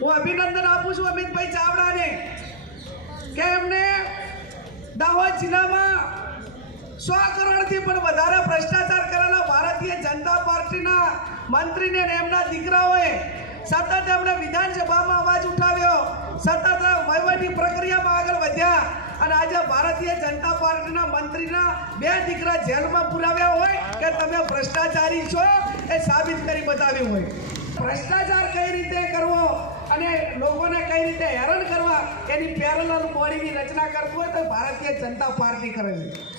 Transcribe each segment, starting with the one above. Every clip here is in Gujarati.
હું અભિનંદન આપું છું અમિતભાઈ ચાવડાને કે એમને દાહોદ જિલ્લામાં 100 કરોડથી પણ વધારે ભ્રષ્ટાચાર કરેલા ભારતીય જનતા પાર્ટીના મંત્રીને અને એમના દીકરાઓએ સતત એમણે વિધાનસભામાં અવાજ ઉઠાવ્યો, સતત વહીવટી પ્રક્રિયામાં આગળ વધ્યા અને આજે ભારતીય જનતા પાર્ટીના મંત્રીના 2 દીકરા જેલમાં પુરાવ્યા હોય કે તમે ભ્રષ્ટાચારી છો એ સાબિત કરી બતાવ્યું હોય। ભ્રષ્ટાચાર કઈ રીતે કરવો અને લોકોને કઈ રીતે હેરાન કરવા એની પેરેલલ બોડીની રચના કરવું હોય તો ભારતીય જનતા પાર્ટી કરેલી।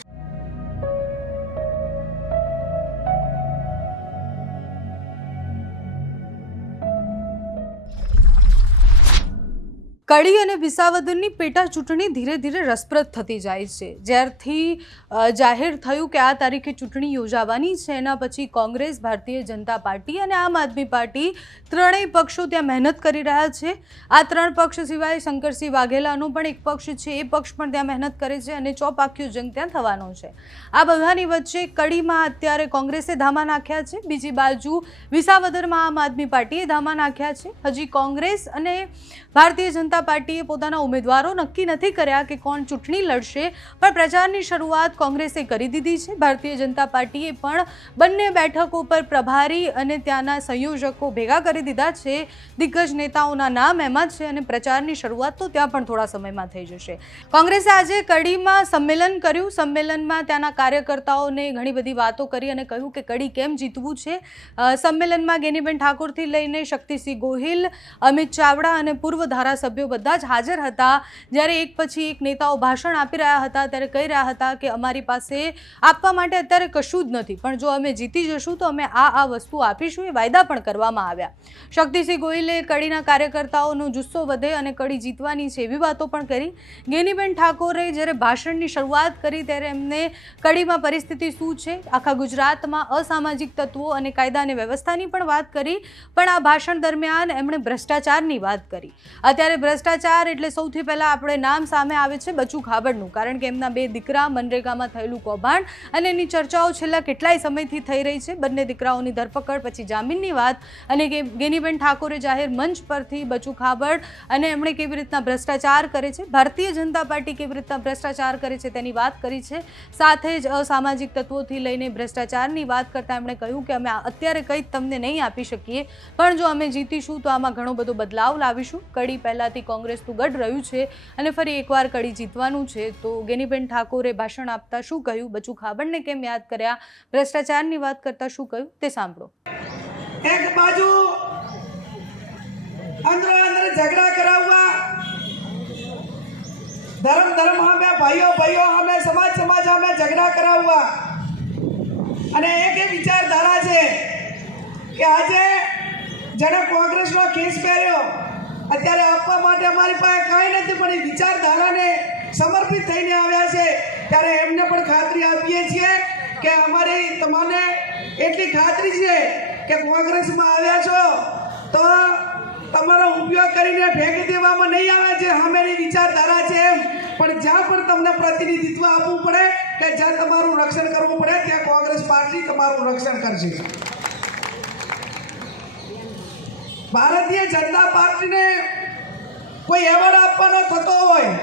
કડી અને વિસાવદરની પેટા ચૂંટણી ધીરે ધીરે રસપ્રદ થતી જાય છે। જ્યારથી જાહેર થયું કે આ તારીખે ચૂંટણી યોજાવાની છે એના પછી કોંગ્રેસ, ભારતીય જનતા પાર્ટી અને આમ આદમી પાર્ટી ત્રણેય પક્ષો ત્યાં મહેનત કરી રહ્યા છે। આ 3 પક્ષ સિવાય શંકરસિંહ વાઘેલાનો પણ એક પક્ષ છે, એ પક્ષ પણ ત્યાં મહેનત કરે છે અને ચોપાક્યો જંગ ત્યાં થવાનો છે। આ બધાની વચ્ચે કડીમાં અત્યારે કોંગ્રેસે ધામા નાખ્યા છે, બીજી બાજુ વિસાવદરમાં આમ આદમી પાર્ટીએ ધામા નાખ્યા છે। હજી કોંગ્રેસ અને ભારતીય જનતા પાર્ટીએ પોતાના ઉમેદવારો નક્કી નથી કર્યા કે કોણ ચૂંટણી લડશે, પણ પ્રચારની શરૂઆત કોંગ્રેસે કરી દીધી છે। ભારતીય જનતા પાર્ટીએ પણ બંને બેઠકો પર પ્રભારી અને ત્યાંના સંયોજકો ભેગા કરી દીધા છે। દિગ્ગજ નેતાઓના નામ એમાં છે અને પ્રચારની શરૂઆત તો ત્યાં પણ થોડા સમયમાં થઈ જશે। કોંગ્રેસે આજે કડીમાં સંમેલન કર્યું। સંમેલનમાં ત્યાંના કાર્યકર્તાઓને ઘણી બધી વાતો કરી અને કહ્યું કે કડી કેમ જીતવું છે। સંમેલનમાં ગેનીબેન ઠાકોરથી લઈને શક્તિસિંહ ગોહિલ, અમિત ચાવડા અને પૂર્વ ધારાસભ્યો બધા જ હાજર હતા। જ્યારે એક પછી એક નેતાઓ ભાષણ આપી રહ્યા હતા ત્યારે કહી રહ્યા હતા કે અમારી પાસે આપવા માટે અત્યારે કશું જ નથી, પણ જો અમે જીતી જશું તો અમે આ વસ્તુ આપીશું, એ વાયદા પણ કરવામાં આવ્યા। શક્તિસિંહ ગોહિલે કડીના કાર્યકર્તાઓનો જુસ્સો વધે અને કડી જીતવાની છે એવી વાતો પણ કરી। ગેનીબેન ઠાકોરે જ્યારે ભાષણની શરૂઆત કરી ત્યારે એમને કડીમાં પરિસ્થિતિ શું છે, આખા ગુજરાતમાં અસામાજિક તત્વો અને કાયદા અને વ્યવસ્થાની પણ વાત કરી, પણ આ ભાષણ દરમિયાન એમણે ભ્રષ્ટાચારની વાત કરી। અત્યારે ભ્રષ્ટાચાર એટલે સૌથી પહેલાં આપણે નામ સામે આવે છે બચુ ખાબડનું, કારણ કે એમના 2 દીકરા મનરેગામાં થયેલું કૌભાંડ અને એની ચર્ચાઓ છેલ્લા કેટલાય સમયથી થઈ રહી છે। બંને દીકરાઓની ધરપકડ પછી જામીનની વાત અને ગેનીબેન ઠાકોરે જાહેર મંચ પરથી બચુ ખાબડ અને એમણે કેવી રીતના ભ્રષ્ટાચાર કરે છે, ભારતીય જનતા પાર્ટી કેવી રીતના ભ્રષ્ટાચાર કરે છે તેની વાત કરી છે। સાથે જ અસામાજિક તત્વોથી લઈને ભ્રષ્ટાચારની વાત કરતાં એમણે કહ્યું કે અમે અત્યારે કંઈ તમને નહીં આપી શકીએ, પણ જો અમે જીતીશું તો આમાં ઘણો બધો બદલાવ લાવીશું। કડી પહેલાંથી કોંગ્રેસનું ગઢ રહ્યું છે અને ફરી એકવાર કડી જીતવાનું છે। તો ગેનીબેન ઠાકોરે ભાષણ આપતા શું કહ્યું, બચુ ખાબડને કેમ યાદ કર્યા, ભ્રષ્ટાચારની વાત કરતા શું કહ્યું તે સાંભળો। એક બાજુ અંદરો અંદર ઝઘડા કરાવવા, ધર્મ સામે, ભાઈઓ સામે, સમાજ સામે ઝઘડા કરાવવા અને એક વિચારધારા છે કે આજે જેને કોંગ્રેસનો કેસ પહેર્યો અત્યારે આપવા માટે અમારી પાસે કાંઈ નથી, પણ એ વિચારધારાને સમર્પિત થઈને આવ્યા છે ત્યારે એમને પણ ખાતરી આપીએ છીએ કે અમારી તમને એટલી ખાતરી છે કે કોંગ્રેસમાં આવ્યા છો તો તમારો ઉપયોગ કરીને ફેંકી દેવામાં નહીં આવે, જે સામેની વિચારધારા છે એમ, પણ જ્યાં પણ તમને પ્રતિનિધિત્વ આપવું પડે કે જ્યાં તમારું રક્ષણ કરવું પડે ત્યાં કોંગ્રેસ પાર્ટી તમારું રક્ષણ કરશે। ભારતીય જનતા પાર્ટીને કોઈ એવોર્ડ આપવાનો થતો હોય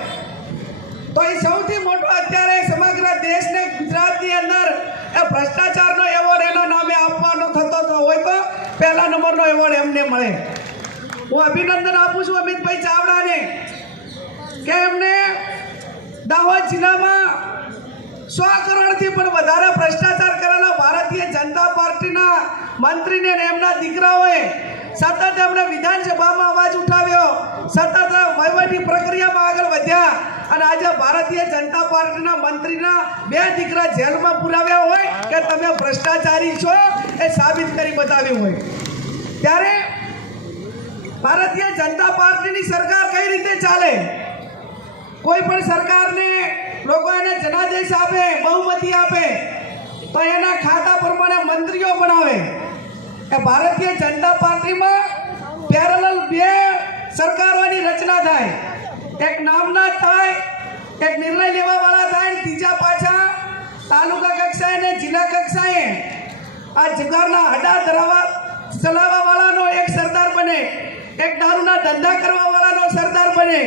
તો એ સૌથી મોટો અત્યારે સમગ્ર દેશને ગુજરાતની અંદર એ ભ્રષ્ટાચારનો એવોર્ડ એના નામે આપવાનો થતો હોય તો પહેલા નંબરનો એવોર્ડ એમને મળે। હું અભિનંદન આપું છું અમિતભાઈ ચાવડાને કે એમને દાહોદ જિલ્લામાં 100 કરોડથી પણ વધારે ભ્રષ્ટાચાર કરેલા ભારતીય જનતા પાર્ટીના મંત્રીને અને એમના દીકરાઓએ સતત એમણે વિધાનસભામાં અવાજ ઉઠાવ્યો, સતત વહીવટી પ્રક્રિયામાં આગળ વધ્યા અને આજે ભારતીય જનતા પાર્ટીના મંત્રીના 2 દીકરા જેલમાં પુરાવ્યા હોય કે તમે ભ્રષ્ટાચારી છો એ સાબિત કરી બતાવ્યું હોય। ત્યારે ભારતીય જનતા પાર્ટીની સરકાર કઈ રીતે ચાલે, કોઈ પણ સરકારને લોકો એને જનાદેશ આપે, બહુમતી આપે તો એના ખાતા પ્રમાણે મંત્રીઓ બનાવે। કે ભારતીય જનતા પાર્ટીમાં પેરેલલ 2 સરકારોની રચના થાય, એક નામના થાય, એક નિર્ણય લેવાવાળા થાય, ત્રીજા પાછા તાલુકા કક્ષાએ ને જિલ્લા કક્ષાએ આ જુગારના હડા ચલાવવાવાળાનો એક સરદાર બને। એક દારૂના ધંધા કરવાવાળાનો સરદાર બને,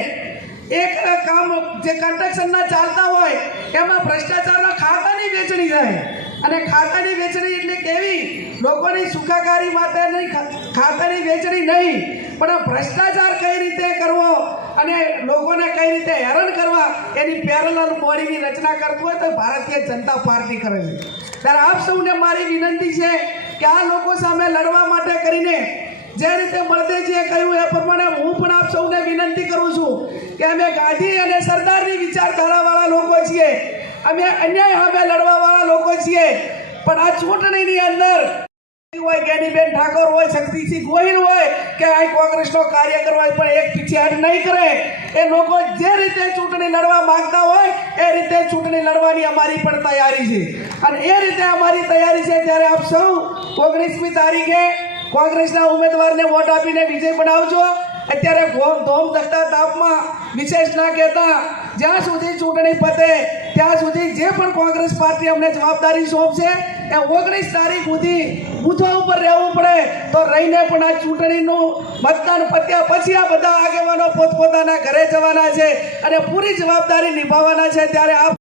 એક કામ જે કન્સ્ટ્રક્શનના ચાલતા હોય એમાં ભ્રષ્ટાચારના ખાતાની વેચણી થાય. અને ખાતાની વેચણી એટલે કેવી? લોકોની સુખાકારી માટે નહીં, ખાતાની વેચણી નહીં, પણ આ ભ્રષ્ટાચાર કઈ રીતે કરવો અને લોકોને કઈ રીતે હેરાન કરવા એની પેરેલલ બોડીની રચના કરતું હોય તો ભારતીય જનતા પાર્ટી કરે છે. ત્યારે આપ સૌને મારી વિનંતી છે કે આ લોકો સામે લડવા માટે કરીને જે રીતે બળદેવજીએ કહ્યું એ પ્રમાણે હું પણ આપ સૌને વિનંતી કરું છું કે અમે ગાંધી અને સરદારની વિચારધારાવાળા લોકો છીએ, અમે અન્યાય સામે લડવાવાળા લોકો છીએ. પણ આ ચૂંટણીની અંદર હોય જ્ઞાનીબેન ઠાકોર હોય, શક્તિસિંહ ગોહિલ હોય કે આ કોંગ્રેસનો કાર્યકર હોય, પણ એક પીછેહટ નહીં કરે. એ લોકો જે રીતે ચૂંટણી લડવા માંગતા હોય એ રીતે ચૂંટણી લડવાની અમારી પણ તૈયારી છે. અને એ રીતે અમારી તૈયારી છે. ત્યારે આપ સૌ 19મી તારીખે કોંગ્રેસના ઉમેદવારને વોટ આપીને વિજય બનાવજો. અત્યારે ધોમ ધકતા તાપમાં વિશેષ ના કહેતા, જ્યાં સુધી ચૂંટણી પતે ત્યાં સુધી જે પણ કોંગ્રેસ પાર્ટી અમને જવાબદારી સોંપશે એ 19 તારીખ સુધી બૂથો ઉપર રહેવું પડે તો રહીને પણ આ ચૂંટણીનું મતદાન પત્યા પછી આ બધા આગેવાનો પોતપોતાના ઘરે જવાના છે અને પૂરી જવાબદારી નિભાવવાના છે. ત્યારે આપ